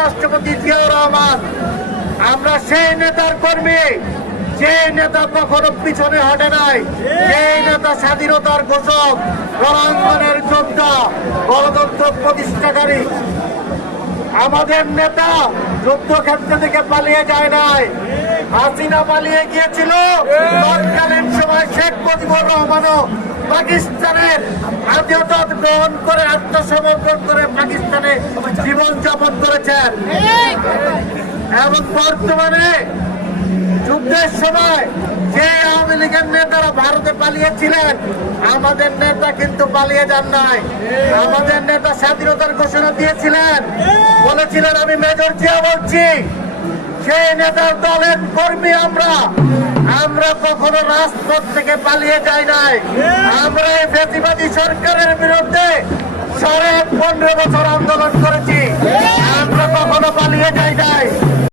রাষ্ট্রপতি জিয়াউর রহমান, আমরা সেই নেতার কর্মী যে নেতা কখনো পিছনে হটে নাই, সেই নেতা স্বাধীনতার ঘোষক, রণাঙ্গনের যোদ্ধা, গণতন্ত্র প্রতিষ্ঠাকারী। আমাদের নেতা যুদ্ধক্ষেত্র থেকে পালিয়ে যায় নাই। হাসিনা পালিয়ে গিয়েছিল, তৎকালীন সময় শেখ মুজিবুর রহমানও পাকিস্তানের আত্মীয়তা গ্রহণ করে আত্মসমর্পণ করে পাকিস্তানে জীবন যাপন করেছেন। এবং বর্তমানে যুদ্ধের সময় যে আওয়ামী লীগের নেতারা ভারতে পালিয়েছিলেন, আমাদের নেতা কিন্তু পালিয়ে যান নাই। আমাদের নেতা স্বাধীনতার ঘোষণা দিয়েছিলেন, বলেছিলেন আমি মেজর জিয়া বলছি। সেই নেতার দলের কর্মী আমরা কখনো রাজপথ থেকে পালিয়ে যাই নাই। আমরা এই ফ্যাসিবাদী সরকারের বিরুদ্ধে 15.5 বছর আন্দোলন করেছি।